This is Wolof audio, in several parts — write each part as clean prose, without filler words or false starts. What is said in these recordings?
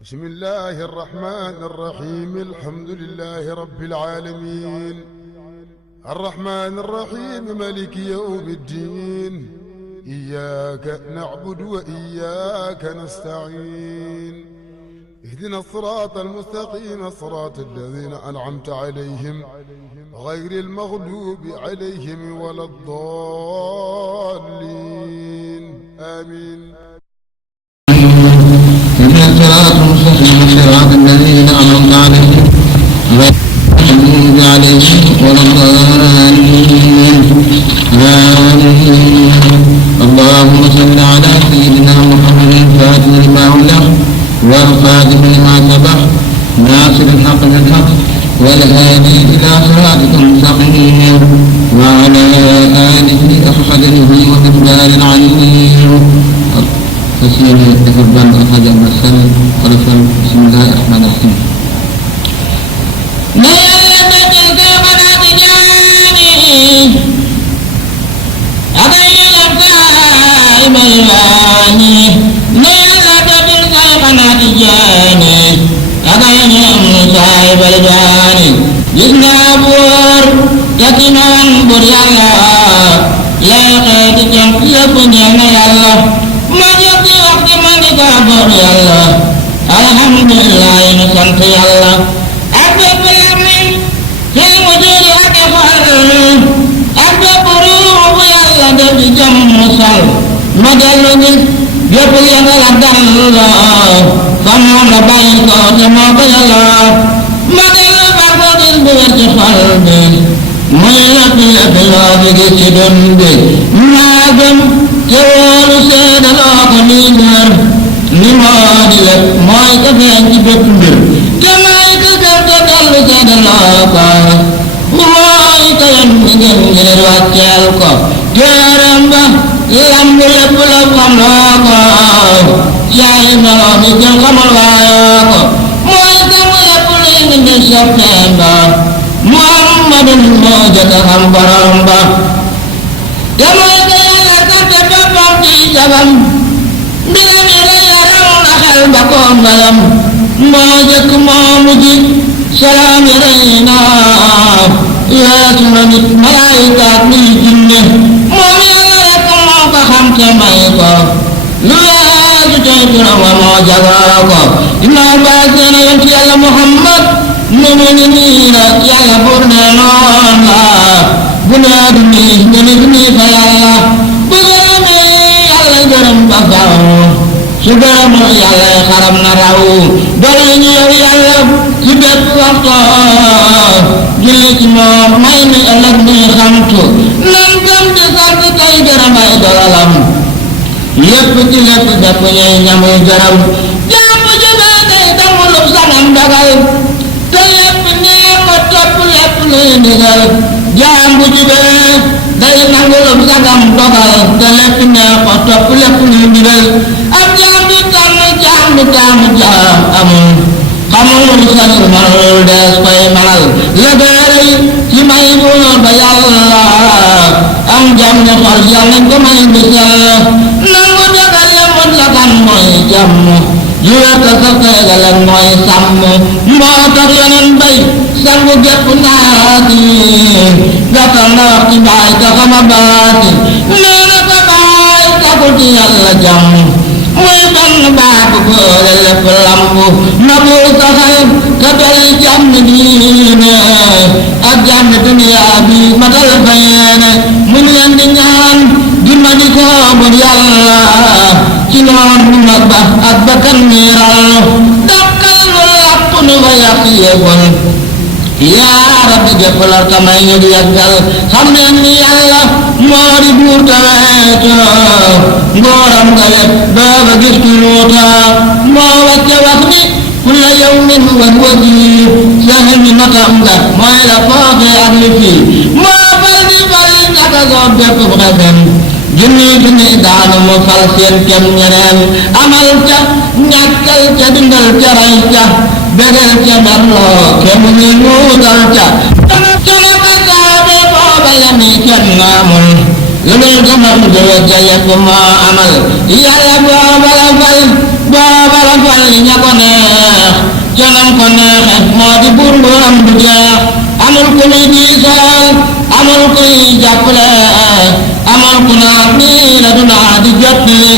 بسم الله الرحمن الرحيم الحمد لله رب العالمين الرحمن الرحيم مالك يوم الدين إياك نعبد وإياك نستعين اهدنا الصراط المستقيم صراط الذين أنعمت عليهم غير المغلوب عليهم ولا الضالين آمين صراط المستقيم صراط الذين أنعمت عليهم غير المغضوب عليهم ولا الضالين آمين. اللهم صل على سيدنا محمد الفاتح لما أغلق والخاتم لما سبق ناصر الحق بالحق والهادي إلى صراطك المستقيم وعلى آله حق قدره ومقدار عظيم. تسير تفضل أخذ المسل ولفل. بسم الله الرحمن الرحيم. لا تترك قناة جاني أغير القائم الواني لا تترك قناة جاني أغير المصائب الجاني جزنا بور يتنان بور يالله لا يقيتكم يكون يالله ma joti waxtu ma ni ko bor yàlla alhamdulillah ñu sant yàlla ak bépp làmmiñ ci mu juri ak xol ak bépp ruux bu yàlla def di jëm mu sol ma dellu gis bépp yëngal ak dal fa moom la bàyyi ko te moo ko yàlla ma dellu ba ko gis bu wér ci xol bi muy lépp lépp loo fi gis ci dun bi maa gëm te wóolu seedaloo ko lii ñor li moo di lépp mooy ko feeñ ci bépp mbir te mooy ko gëm te dellu seedaloo ko mooy ko yoon mi ngeen ngir wàcceel ko téeram ba lamb lépp la xamloo ko yaay noo mi jël xamul waayoo ko mooy samu lépp luy ngindi soppeem ba Muhammadun moo jot a xam borom ba te mooy ko yàlla sante boppam ci sabam mbiram yi la yaram na xel ba ko ngalam moo jëkk moo mujj salaam yi rëy na weesu na nit malaayika ak ni jinne moom yàlla rek moo ko xam te may ko lu weesu tey turam wa moo jagoo ko dinaa baas nee na yonent yàlla Muhammad nu mu ni nii la yàlla buur ne noon la bu nee du nii ñu ni du nii fa yàlla bu gërëmee yàlla gërëm ba faw su gërëmul yàlla xaram na raw dolli ñu yow yàlla ci bépp waxtu julli ci moom may mi ëllëg muy xamtu nan gëm di sant tey gërëm ay dolalam lépp ci lépp bépp ñuy ñamuy gërëm jàpp jubee tey tamulub sanam dagal te lépp nee ko topp lépp luy ndigal jaam bu jubee day nangulub sagam dogal te lépp nee ko topp lépp luy ndigal ab jaam du tànn jaam du taamu jaam amul xamul sañul manul dees koy manal la beerey ci may buur ba yàlla am jam ne xol yàlla nañ ko may bisal nangu dogal la mut la kan mooy jàmm juweta sa feegaleen mooy sàmm moo tax yeneen bay sangu gépp naati gàttal na wax ci baay ta xama baati nee na ko baay taxul ci yàlla jàmm muy benn baatu góore lépp lambu na buur saxal ka bel jàmm diine ak jàmm duniyaa bi matal fa yeene mu leen di ñaan di ma di ko bur yàlla ci noon bu mag ba ak bakkan miiral dakkal nu làpp nu ba yàq yéegol yaa rabbi jëpp lor ka may ñu di yàggal xam leen ni yàlla moo di buur ta weeto ngóoram nga wet dooga gis ku luuta moo wàcce wax ni kulla yawmin wan wajib saxe mi matam nga mooy la foofe ak li fii moo fal di fal naka soo bépp xesen junni daanu mu fal seen kem ñeneen amal ca ñàkkal ca dundal ca ray ca begel ca merloo kem ñi muutal ca dana ka saabe booba yami kenn amul lu dul gamam jëwe ca yëpp moo amal yàlla booba la fal ña ko neex canam ko neexe moo di buur bu am du jeex amul ku muy diisoo amul ku muy jàppale amul ku naa nii la du naa di jottali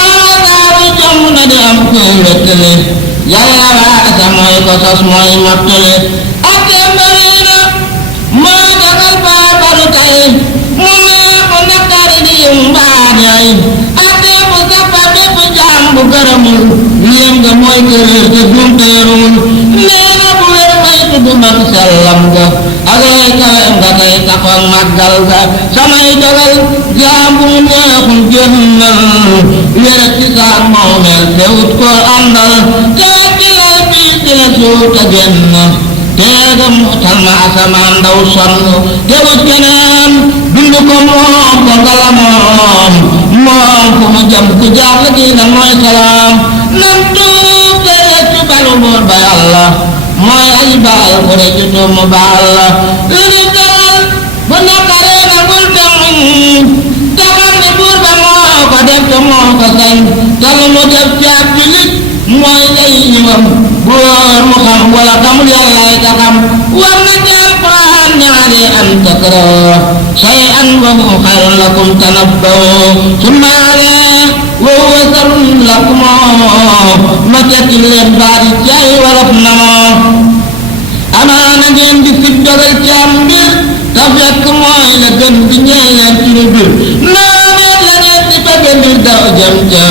aadaabu jom na di am kuy wettali yàlla waasa mooy ko sos mooy mottali ak tembarina moo jagal baabaru tay moo ko naqari di mbaajay ate bu sappa bépp jaam bu gërëmul liem nga mooy kër te dumteerul nee na bu wér may tudd man sellam ga ak lay kawem nga tey taxoon màggal ga samay dogal jaam bu mu neexul génnal wéret ci saa moomeel te wut ko àndal te ci lay bii ci la suuta génn teega muutal ma asamaan ndaw sonn te wut keneen dund ko moom ko ngala moom fu mu jëm ku jaar la diina mooy salaam nan tuub te reccu balu buur ba yàlla mooy ay baal ku reccu tuub mu baal la lu di dalal bu naqaree na bul temuñ te xam ne buur ba moo ko def te moo ko sañ te lu mu def ci ak julit mooy lay ñëwam bu wóor mu xam wala xamul yàllaay ka xam war na ci alquran ñaari an takrahu shay'an wa huwa khayrun lakum tanabbahu summa wa huwa sharrun lakum ma tekki leen baari ci ay wolof na moo amaana ngeen di fit dogal ci am mbir te fekk mooy la gën di ñee leen ci lu bir nooneet la ngeen di fekk mbir daw jëm ca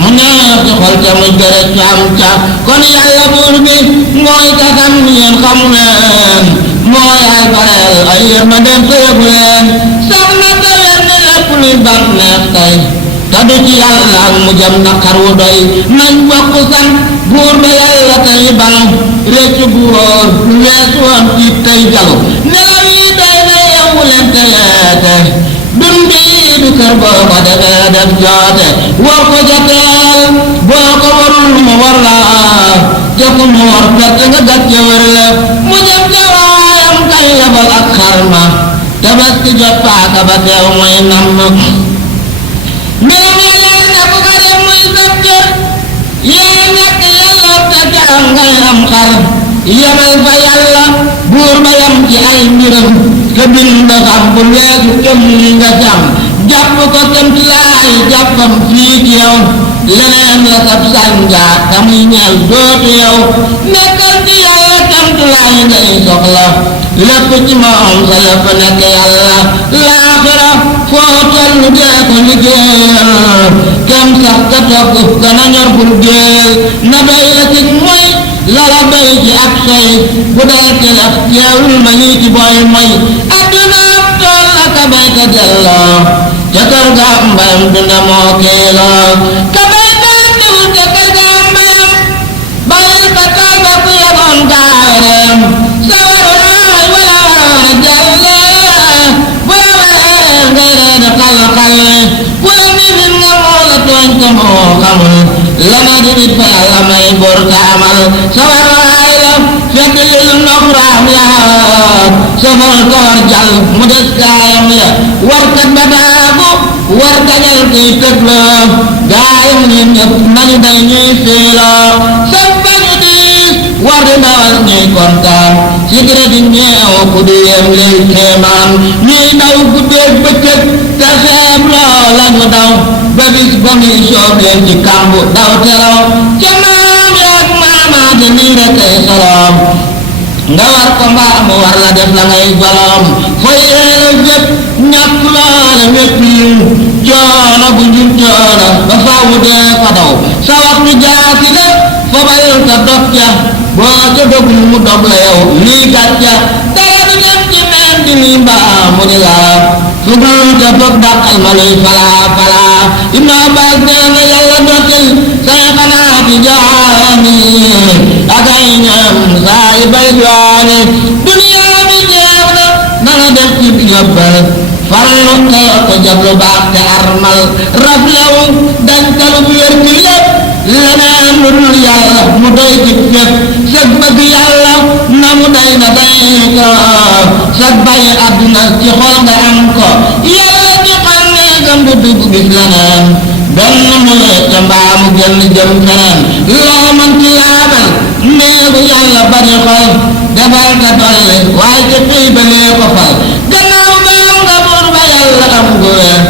mu neex ci xol ca muy gërë ci am ca kon yàlla buur bi mooy kasam yéen xamu leen mooy ay bareel ay yërmandeem te yëgu leen sax na te leen ni lépp luy bànneex tey te du ci yàlla ak mu jëm naqar wu doy nañ bokk sant buur ba yàlla tey balu réccu bu wóor weesu woon tiit tey jalu nelaw yi day na yeewu leen te yeete dund yi du kër boo ko defee def joote war ko joteel boo ko warul mu war la jëkku mu war perte nga gàcce wër la mu jëm ca waayam kay yabal ak xarma tabaski jot paaka ba teew muy namm mbir mi yàlla bu ko def muy sëkk yaa nekk yàlla te jaam ngay am xar yemal fa yàlla buur ba yam ci ay mbiram te bind xam bu weesu kem li nga jam jàpp ko kem laay jàppam fii ci yow leneen la sab sànjaat te muy ñeel dootu yow nekkal ci yàlla kem laay ngay soxla lépp ci moom sa lépp nekk yàlla laaxira foo tollu dee ko liggéeyal kem sax ka togg gën a ñor bul géel na doy la ci mooy lala doy ci ak soy bu dee ci laf teewul ma ñuy ci booy moy adduna tool la ka bay ka delloo ca kër ga mbayam dunda moo keeloo ka bay daa teewul ca kër ga mbayam bayal ka tool ba ku yeboon gaawereem sawaru ay wala jalle bu waree ngay reede xal bu la nit nga moo la tooñ ko moo xamul la ma di nit fa yàlla may bor ka amal sawaay la fekk lil noxraam ya safal ko war jàll mu des gaayam ya warkat ba daagu war kañal kiy tëg la gaayam ñun ñëpp nañu day ñuy fiiloo seen bañu diis war di ndawal ñuy kontaan si dina di ñeew ku di yem lay kéemaan ñuy daw guddeeg bëccëg te xeeb loo lañu daw ba bis ba muy soob leen ci kàmbu daw teraw ca maam yaag maamaate nii rek ay soloom nga war ko mbaa mu war la def la ngay golom fooy reere jëpp ñàkk loole wépp yiw coono bu njur coono ba faawu dee ko daw sa waxtu jaati de fobal ka dog ja boo ca dogul mu dog la yow lii gàcca dara du dem ci meen di lii mbaa mu di laa fugul ca dog dàqal ma luy falaa Ibnu Abbaas nee na yàlla dootil say xanaati jaani ak ay ñam saay bay jooni duniyaa bi jeex na nga def ci yóbbal farlu tey ko jablu baax te armal raflew dantalu bu wér ci lépp leneen lu dul yàlla mu doy ci fépp sag bëgg yàlla na mu doy na doy ko sag bàyyi àdduna ci xol nga am ko yàlla ci xam ne gam bu dugg gis leneen benn mu lekk mbaa mu génn jëm feneen loo mën ci laabal néegu yàlla bari xol defal ka dolli waaye ca pay ba lee ko fal gannaaw gaaw nga buur ba yàlla am gu weer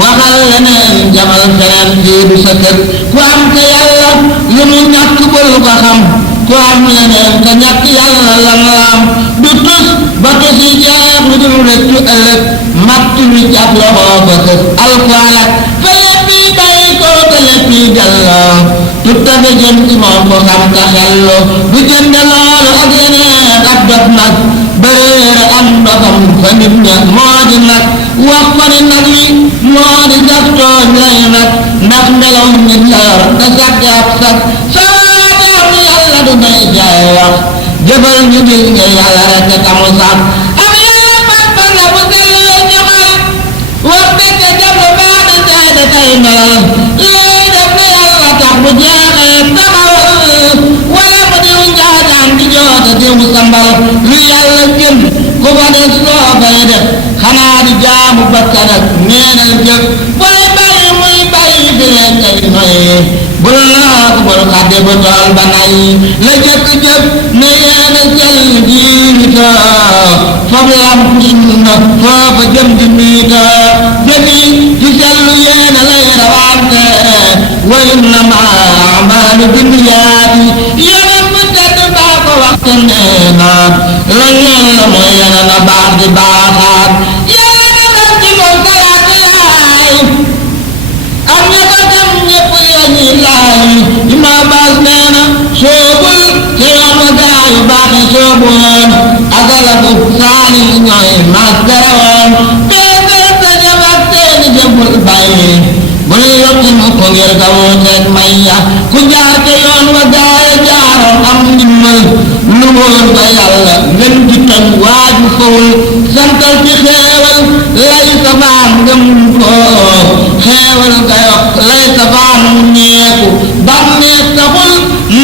waxal leneen jamal feneen fii du sa kër ku am te yàlla lu mu ñàkk bul ko xam ku am leneen te ñàkk yàlla lan la am du tus ba tusi jeex lu dul rëccu ëllëg matt lu jàpp loxoo ba kër alkoolak fa leppi bàyyi ko te leppi delloo tutta ba jëm ci moom ko xam ta xelloo du jënde loolu ak yeneen ak dot nag bëreere am ndoxam fa nit ña moo di nag wax ko ni nag wi moo di sax tooñ lay nag ndax melaw nit la yor te sàkk ak sax saatam yàlla du nay jaay wax jëfal ñu gis nga yàlla rek te tamu sax ak yàlla pat ba nga bu sellee ñu xal wax dëgg jëm baa di seede tey melal lii def na yàlla tax bu jeexee taxawal wala mu diw njaajaan di joote diw sambal lu yàlla gën ku ko des loo fay def xanaa di jaamu bakkan ak ñeenal jëf booy bàyyi muy bàyyi fi leen kay noyyi bul naag bul xadde bu tool ba nay la jëkk jëf ne yeena sell jiita fab lamp sunna foofa jëm di miita jëfi ci sellu yeena lay rawante wa innama amalu binniyaati yeneen bu tedd baa ko waxte neena la ñeel la mooy yeneen a baax di baaxaat yeneen a def ci moom salaatu laay am ña ko dem ñëpp yeñi laay ima baas neena soobul te yoon wa gaayu baaxe sooboon asalafu saali ñooy maas garawoon beesal sa jëf ak seeni jëful bàyyi bul yokki mu ko ngir ka wuuteeg may ya ku jaar te yoon wa gaaya jaaroon am ndimmal lu wóor ba yàlla ngeen di toñ waaju fawul santal ci xeewal lay safaan ngëm ko xeewal ga yokk lay safaan mu ñeeku bànneex taxul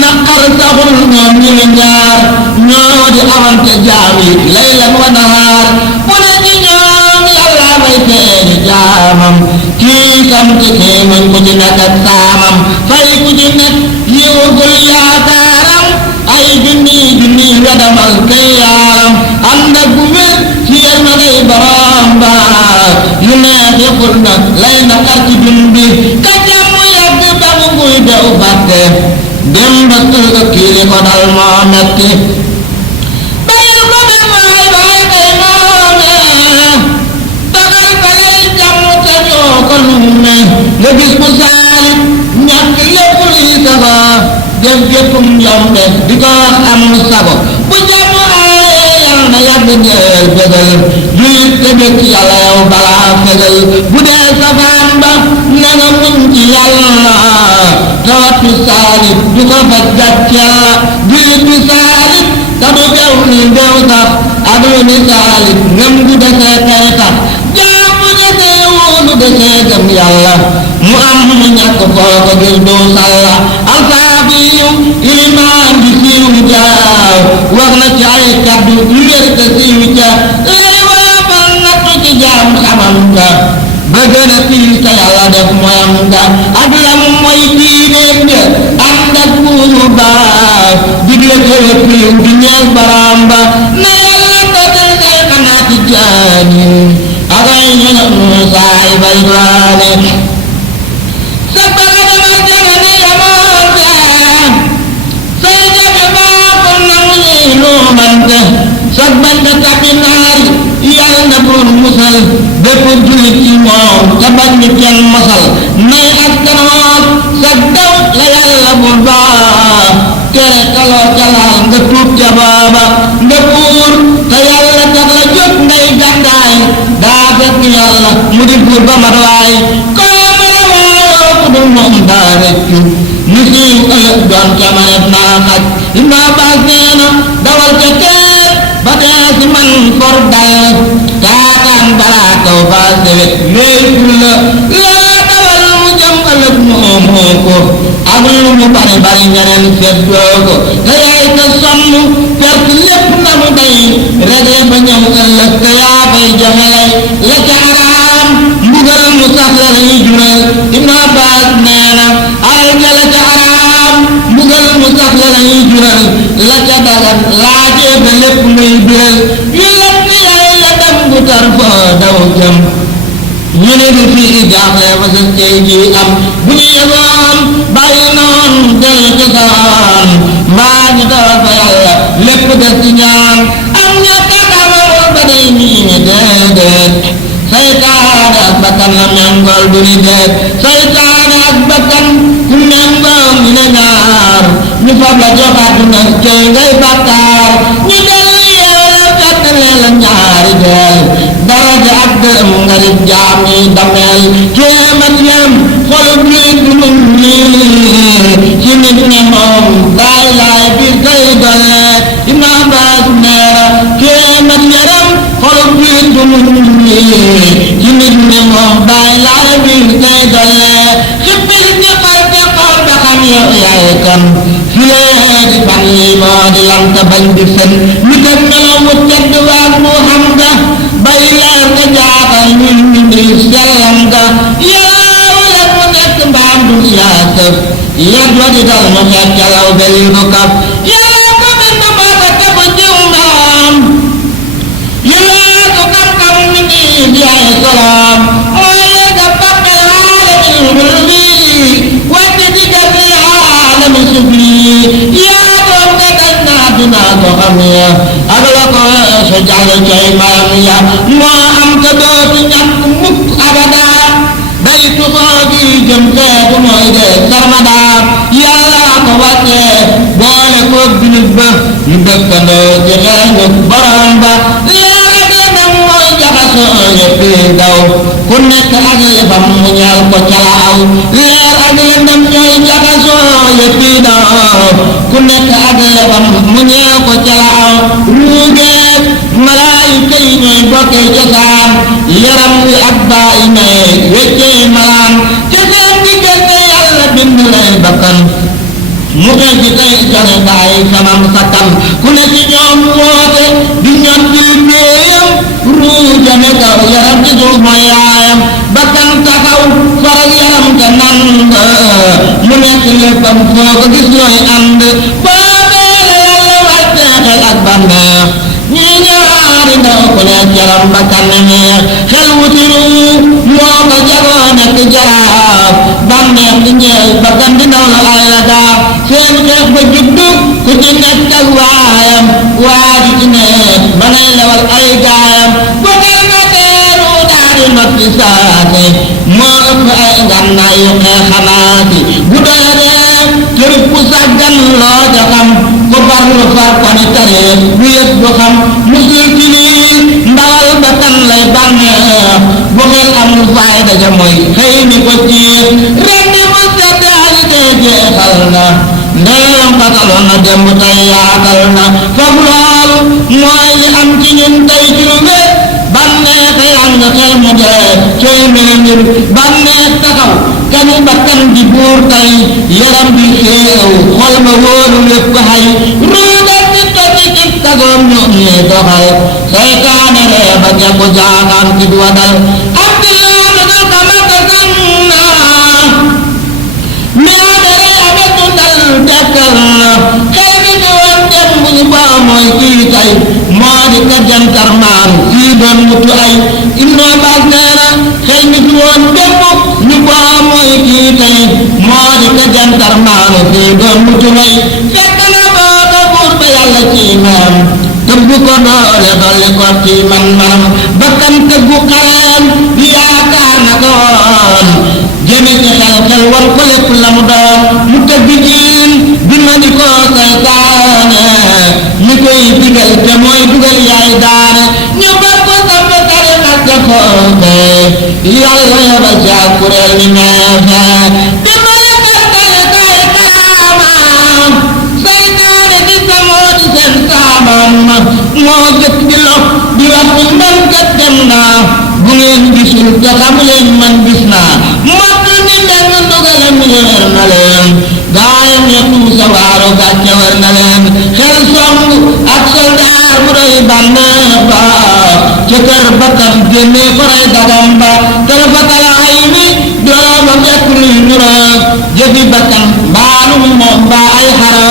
naqar taxul ñoom ñi la ñaar ñoo di awante jaam yi laylan wa nahaar bu ne ci ñoom yàlla may seeni jaamam kii sant kii man ku ci nekk ak saamam fay ku ci nekk yiwagul yaakaaram ay junni wedamal kay yaaram ànd ak bu wér ci yal na day borom ba yu neex yëppul nag lay naqar ci dun bi kàccam mu yàgg ba mu buy dew fàtte dem ba ëllëg kii li ko dal moo metti bayil ko dem waay waay kay moomee taxal ba lay jàmm te ñoo ko numme nga gis bu saalit ñàkk lépp luy sago def géppum njombe di ko wax am sago bu jàmm aayee yal na yàgg njël bégal julit te bëgg yàlla yow balaa fegal bu dee safaan ba na nga muñ ci yàlla tawatu saalit du ko faj gàcceel julit bi saalit te du bew ni bew sax ak lu ni saalit ngëm du desee kay tax jaam bu desee wóolu desee gëm yàlla mu am mu ñàkk foofa gis doo salla alsaabiyu ilimaan di siiw jaaw wax na ci ay kaddu yu wér te siiw ca lay waafal nattu ci jaam xamam nga ba gën a piis te yàlla def moyam nga ak lam mooy kii néeg de ànd ak buuru baax digle xëye piiw di ñeel baraam ba na yàlla dëggal say xanaati jaani ak ay ñoñom saay bay baane sa baga demal jege ne yamoon jaan say jege baaxul na mu ñuy luumante sa banta tapi naari yàlla na buur musal bépp jullit ci moom te bañ ñu kenn mosal nay ak tanoot sa daw la yàlla buur baax tere kaloo jalaal nga tuub ca booba nga buur te yàlla tax la jóg ngay gàddaay daa fekk yàlla mu di buur ba mat waay koo mën a waayoo ku dul moom daa rekki ñu siiw ëllëg doon ca manet naa xaj Ibnu Abbaas nee na dawal ca teer ba dee si man for dal taataan balaa kaw baa sewet léegi la laa dawal mu jëm ëllëg moomoo ko ak lu mu bari bari ñeneen seddoo ko te yaay ka sonn perte lépp na mu day réglé ba ñëw ëllëg te yaa fay joxe lay la ca araam mbugal mu sax la lay jural Ibnu Abbaas nee na alal ja la ca araam mbugal mu sax tax la lañuy jural la ca dagat laajee ba lépp muy biral yu lépp yaay la dem bu tar foo daw jëm ñu ne du fii jaaxle ma sa cey ji am bu ñu yeboon bàyyi noonu dellu ci saan mbaa ñu dawal fa yàlla lépp des ci ñaan am ña taxawal ba day nii ne déedéet saytaane ak bakkan la mengool du ni déet saytaane ak bakkan ku mengool ñu ne ñaar ñu fab la joxaat na cey ngay bàkkaar ñu dellu yeela fekk leen la ñaari deel daraja ak gërëm nga di jaam yi dameel kéemat yam xolub luy dunum lii ci nit ne moom daay laay biir kay dolle Ibn Abbas neena kéemat yaram xolub luy dunum lii ci nit ne moom daay laay biir kay dolle xippil ci xol te xool ba xam yow yaay kan filee di fan yi moo di lamta bañ di fen ñu teg melaw mu tedd waag mu xam nga bay leer nga jaaxal ñun ñu di sellam nga yaaw leen mu nekk mbaam du yaa tëf yat wa di dal mu xeet calaw ba yi ko kaf yaa ko bind moo ko tefu jiw mbaam yaa ko kam-kam ñu ngi jaay salaam ooye nga bakkal aalami lbii wàcc di gat li aalami sufli yaa doon nga daj naa dinaa ko xam ya ak la ko sa jàll coy maam ya moo am te dootu ñàkk mukk abada day tuxoo gi jëm teeku mooy de sarmada yàlla ko wàccee boole koog binit ba ñu dëkkandoo ci xeeñu borom ba leera deenam mooy jaxasoo yëpp daw ku nekk ak yëfam mu ñeel ko cala aw leer ak lëndam ñooy jaxasoo yëpp daw ku nekk ak yëfam mu ñeel ko cala aw ruugeeg malaayika yi ñooy bokkee cosaan yaram wi ak baay may weccee malaan ca seen diggante yàlla bind lay bakkan mu xel ci tey joxe baay samam sakkan ku ne ci ñoom woote di ñoom ci béyam ruujame kaw yaram ci suuf mooy yaayam bakkan taxaw faral yaram te nand mu nekk léppam foo ko gis ñooy ànd boobee yàlla wàccee xel ak bànneex ñii ñaari ndaw ku ne jaram bakkan ne neex xel wutiru moo ko jagoo nekk jaraaf bànneex di ñeel bakkan di ndaw la ay la gaaf seen xeex ba juddu ku ci nekk ak waayam waa ji ci nekk ba ngay lewal ay gaayam bu dal na teeru daari noppi saate moo ëpp ay ngànnaay yu xeexanaati bu doya dee tërëf ku sàggan loo ja xam ko farlu far ko ni taree bu yëg du xam musul ci lii ndawal ba kan lay bànneex bu xel amul fayda ja mooy xëy ni ko ciir rendi mu seddaali dee jeexal na ndeem xataloon na démb tey yaatal na foog loolu mooy li am ci ñun tey ci lu wér bànneex yaa nga xel mu dee cooy mel ñun bànneex taxaw kañu bakkan di buur tey yaram bi xéew xol ma wóolu lépp xay ruugal ci toj ci tagoom ñoom ñee doxal saytaane ree ba jàpp jaaxaan ci wadal am ci yoonu dal ka makka sanna meedere ame tundal dekkal xel bi ñu woon dem bu ñu baa mooy kii tey moo di ka jantar maan fii doon mutu ay Ibn Abbas nee na xel mi fi woon démb ñu baa mooy kii tey moo di ka jantar maan fii doon mutu ay fekk na booba buur ba yàlla ci maam tëggu ko doole dolli ko ci man-manam bakkan tëggu xaleem yaakaar na ko woon jëme ci xel war ko lépp la mu doon mu tëgg jiin dina di ko saytaane ñu koy digal te mooy dugal yaay daane ñu bokk samp tariqa ca foofe yàlla yabal ca kuréel ñu neefe te malakal tariqaay karaamam saytaane di samoo di seen saamam moo gët di lox di wax ñu man kat dem naa bu ngeen gisul te xamuleen man gis naa mott ni benn ndogalam yéer na leen gaayam ya tuusa waaru gàcce war na leen xel song ak soldaar bu doy bànneex ba ca kër bakkan génne ko rey dagam ba kër bakkan ay mi dooma fekk luy nura jëfi bakkan mbaalu moom mbaa ay xara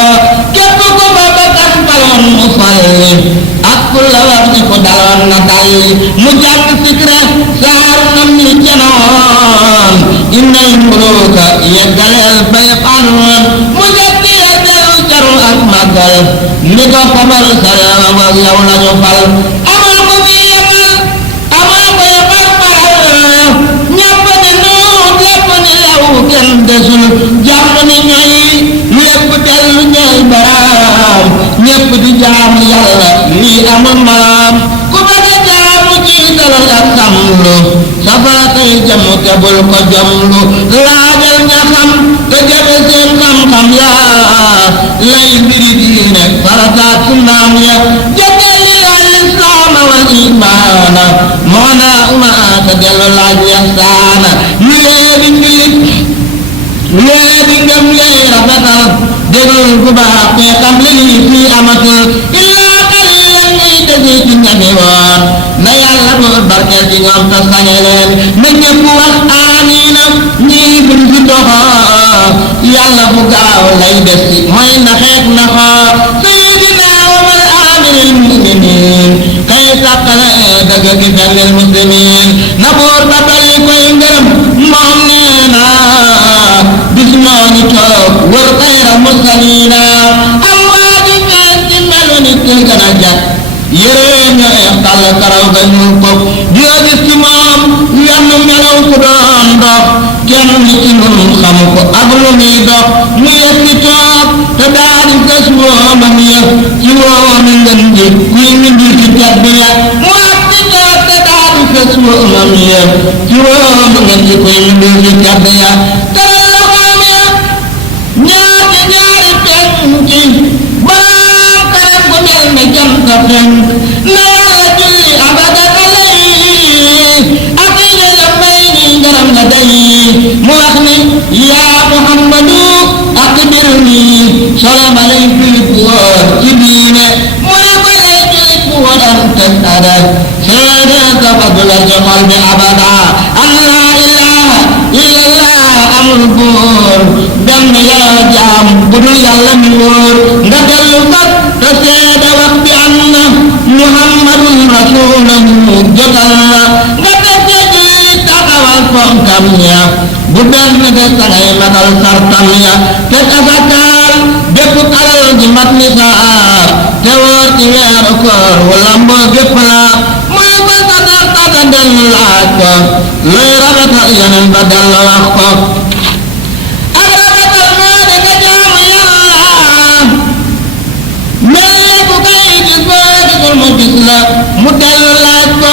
doon mu falli ak ku la wax ni ko daloon na dalli mu jàng sikra saar nam ni cenoon innal muluka yeggaleel bay xanoon mu jekki yeggal caru ak màggal ni ko xamal sa réewam ak yow lañu fal amal ko fi yemal amal ko yemal faral ñëpp ni nuut lépp ni lew kenn desul jàmm ni ñooy lépp dellu ñooy baraam ñëpp di jaamu yàlla lii amul maam ku bëgg a jaamu ci dalal ak xamlu safaatay jamu te bul ko jomlu laajal ña xam te jëfe seen xam-xam yaa lay mbiri diine farataat sunnaam ya jëfee li al islaama wal imaana moo naa umaata dellu laaj yaxsaana léegi ngilit léegi ngëm lay rafetal déglul bu baax te xam li fii amatul illaa qalilan ngay desi ci ñami woon na yàlla bu barkeel ci ñoom te sañe leen na ñëpp wax amiina ñii buñ fi doxoo yàlla bu gaaw lay des ci mooy na xeet na xoo sayyidina wal aamiril muminin kay tàqale dëgg gi fennil muslimin na buur ba dolli koy ngërëm moom nee na bis ñoo ñu toog wër xayra mursalina am waa ji feeñ ci melu nit ki gën a jàpp yéreem ya xal karaw ga ñuul ko joo gis ci moom yenn melaw ku doon dox kenn nit ci nun xam ko ak lu muy dox mu yëg ci toog te daal di fes woomam ya ci woomi ngën ji kuy mindi ci tedd ya mu ak ci toog te daal di fes woomam ya ci woomi ngën ji kuy mindi ci tedd ya ñaari ñaari penki borom kanam bu mel ne jant fenk na yàlla julli abadan alayhi ak yi la may ni ngaram la day mu wax ni yaa Muhammadu akbir ni solo ma lay filit woon ci diine mu ne ko lay filit woon an tasada seede sa fadla ci xol bi abada an laa ilaha illallah amul buur benn yàlla jaam bu dul yàlla mi wóor nga dellu kat te seede wax bi anna muhammadun rasulahu jotal la nga teg ci taxawal fonkam ya bu benn de sangay matal sartam ya te asakaal bépp alal ji mat nisaab te wóor ci weeru koor wala mboo gépp la muy ba sa tata dellu laaj ko luy rafetal yeneen ba dellu wax ko mu gis la mu dellu laaj ko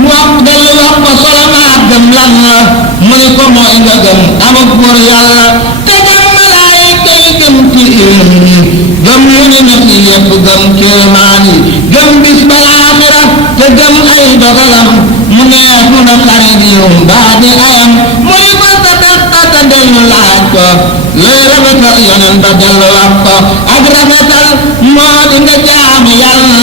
mu wax dellu wax ko solo maa gëm lan la mu ne ko mooy nga gëm amul pour yàlla te gëm malaayika yi gëm ci gëm lu ñu nekk yépp gëm kéemaan yi gëm bis ba laaxira te gëm ay dogalam mu neexu na xarit yu mbaa di ayam mu ne ko sa tata dellu laaj ko looy rafetal yeneen ba dellu wax ko ak rafetal moo di nga jaamu yàlla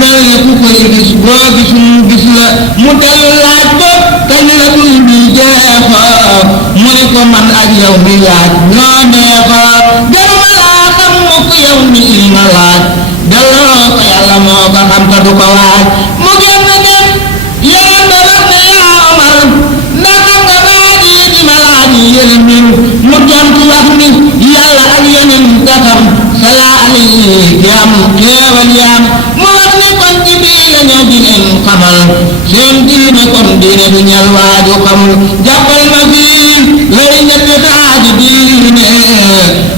mel ne ku koy gis boo gisul gis la mu dellu laaj ko kañ la dul bi jeexoo mu ne ko man ak yow mi laaj ñoo neexoo gënuma laa xam mu ko yow mi ilma laaj delloo ko yàlla moo ko xam te du ko waaj mu génn dem yeneen ba wax ne yaa Omar ndax xam nga maa di ma laaj yéen mbir mu tontu wax ni yàlla ak yeneen taxam salaa alayhi yaam xéewal yaam mu wax ni kon ci bii la ñoo di leen xamal seen diine kon diine du ñel waaju xamul jàppal ma fii lay ñetti xaaju diine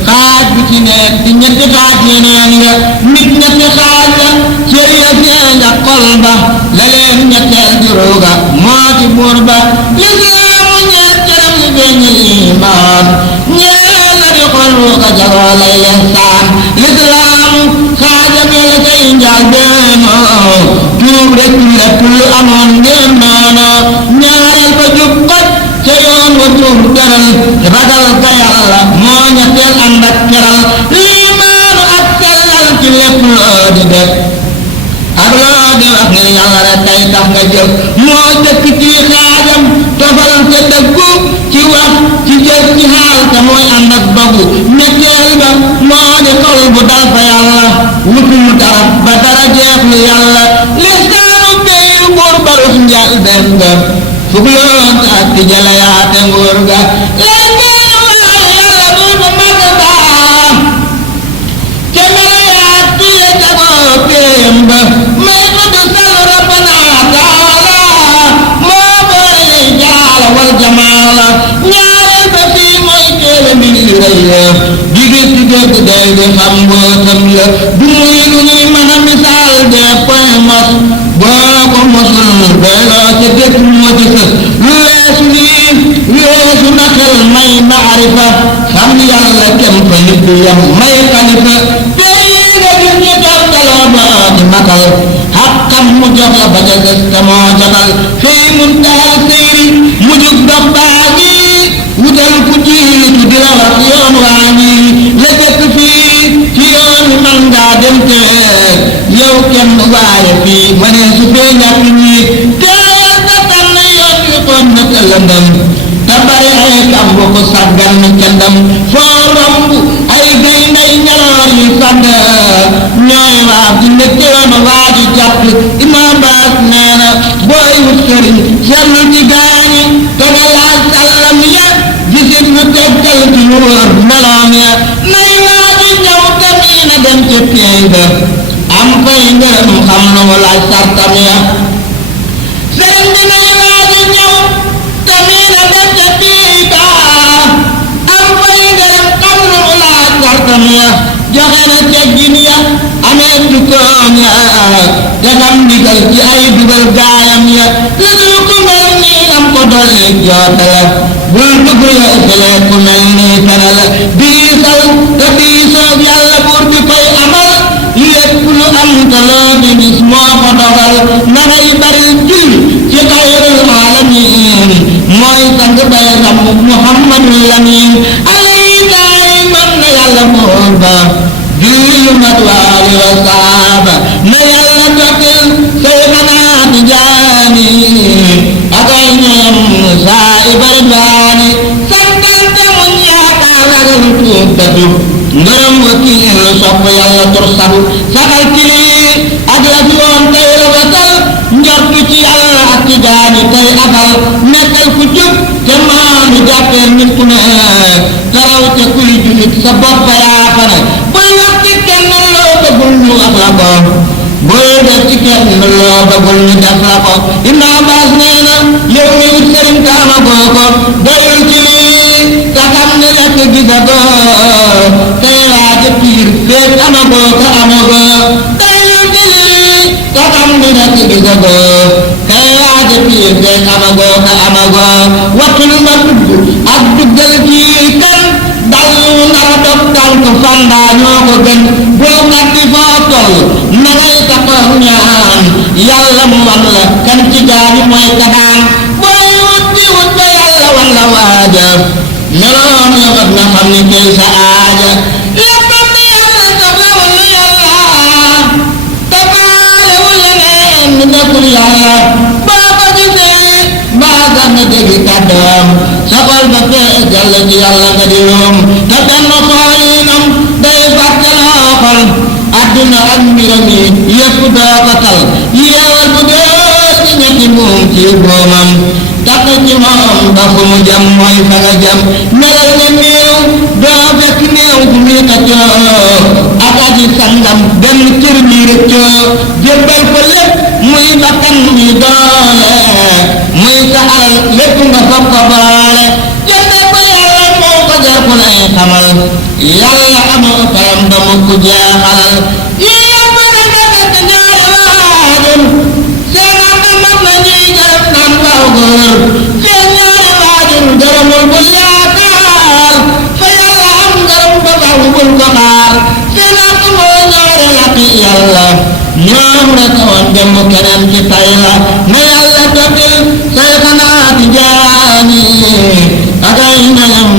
xaaj bi ci nekk di ñetti xaaj yeneen ya nit ñetti xaaj la cër ya feeñ ak xol ba la leen ñetteel juróoga moo ci buur ba lislaamu ñeet cëram li feeñal imaan ñeel la di xol ruuga jagoo lay ihsaan lislaamu xaajam la cay njaal beenoo tuub rek lépp lu amoon ngeen noonoo ñaareel ba jub xoj ca yoon wa tuub teral ragal ga yàlla moo ñetteel ànd ak keral liimaanu ak sellal ci lépp loo di def ak loo di wax ngir yàlla rek kay tax nga jëf moo jëkk ci xaajam tofal ca dëggu ci wax ci jëf ci xaal te mooy ànd ak dogu ñetteel ba moo di xol bu dal fa yàlla wutul dara ba dara jeexlu yàlla listaanu béyu buur barus njal dem ga fukloon ak ti jala yaate nguur ga listaanu waaye yàlla buur bu mag baa ca melayaat tuye jagoo péem ba may tudd sal rabbana taala moo boole jaala wal jamaala ñaareel ba fii mooy kéele mi rëy la digg ci dëgg day di xam mbootam la du muy lu ñuy mën a misaal des point mos boo ko mosul doyloo ca dëkk moo ci sës lu weesu nii weesu na xel may maarifa xam yàlla kem fa nit du yam may xalifa tey nga gis ñu toftaloo ba di matal xaqam mu jox la ba ca des te moo jotal fii mun taal seyri mu jug dox baa ngi wutal ku jiitu di la wax yoon waa ngi la jëkk fii ci yoon wi man ngaa dem te yow kenn waaye fii ma ne su fee ñàkk ñii teel te tànn yoon wi xoon na te lëndëm te bari ay kamb ko sàggan ca ndam foo romb ay gayndey ñaloor yu sàdd ñooy waa di nekkoon waa di jàpp Imaam Baas nee na booy wut sëriñ seetlu ci gaañi te nga laaj sàllam ya gisit mu tegtal ci wóor meloom ya nay waa di ñëw te mii na dem ca piey ba am fay ngërëm xam nu mu laaj sartam ya sëriñ bi nay waa di ñëw te mii na dem ca piey ba am fay ngërëm xam nu mu laaj sartam ya joxe na teggin ya amee tukkoom ya te xam ndigal ci ay dugal gaayam ya lu dul ku mel nii am ko dolli joote la bul dugg la ëppalee ku mel nii fene la diisal te diisoog yàlla buur bi koy amal lépp lu am te loo di gis moo ko dogal na ngay bari jul ci xayrul alamin mooy sang bay xam Muhammadul Lamin alayhi daayiman na yàlla buur ba julli mat waali wa saaba na yàlla dogal Seyxanaa Tijaani ak ay ñoom saa ibarbaani santante muñ yaakaar ragal tuub dadu ngërëm wakiil sopp yàlla tur sabu saxal ci lii ak la fi woon tey rafetal njortu ci yàlla ak Tijaani tey abal nekkal ku jub te maanu jàppee nit ku ne taraw te kuy julit sa bopp yaa fa ne bul wax ci kenn loo bëggul ñu wax la ko bul def ci kenn loo bëggul ñu def la ko Imaam Baas nee na yow mi wut sëriñ te amagoo ko doyul ci lii te xam ne lekk gi sa góor tey waaja piir feeg amagoo ko amagoo doyul ci lii te xam ne lekk gi sa góor tey waaja piir feeg amagoo ko amagoo waxtul ma dugg ak duggal ci kan dal nar a dog tànk fandaa ñoo ko gën boo xatti foo toll na ngay taxaw ñaan yàlla mu wan la kan ci gaani mooy kaxaan booy wut di wut ba yàlla wan la waaja meloom ya wat nga xam ni kay sa aaja léppam ni yàlla soxlawul lu yàlla te baalewul leneen ni nekkul yàlla boo ko gisee mbaa sax nga dégg kàddoom sa xol ba fee jàll ci yàlla nga di loom te benn xoolinam day fàttaloo xol adduna ak mbiram yi yëpp doo ko tal yeewal bu dee ci ñetti moom ci boomam takk ci moom ba fu mu jam mooy fa nga jam melal nga néew doo fekk néew bu muy xëccoo ak aji sangam benn cër mi rëccoo jébbal ko lépp muy bakkan muy doole muy sa alal lépp nga fab ko boole jënde ko yàlla moo ko jar ku lay xamal yàlla amoo fayam ba mu ko jeexal yépp nga fekk ñaari waajur seen ànd mat na ñuy garab naan waaw góor seen ñaari waajur gërëmul bul yaakaar fa yàlla am ngërëm ba faw bul ko xaar seen ànd moo ñaari laqi yàlla ñoom rek woon démb keneen ci tay la na yàlla dogal Seyxanaa Tijaani ak ay ñoñam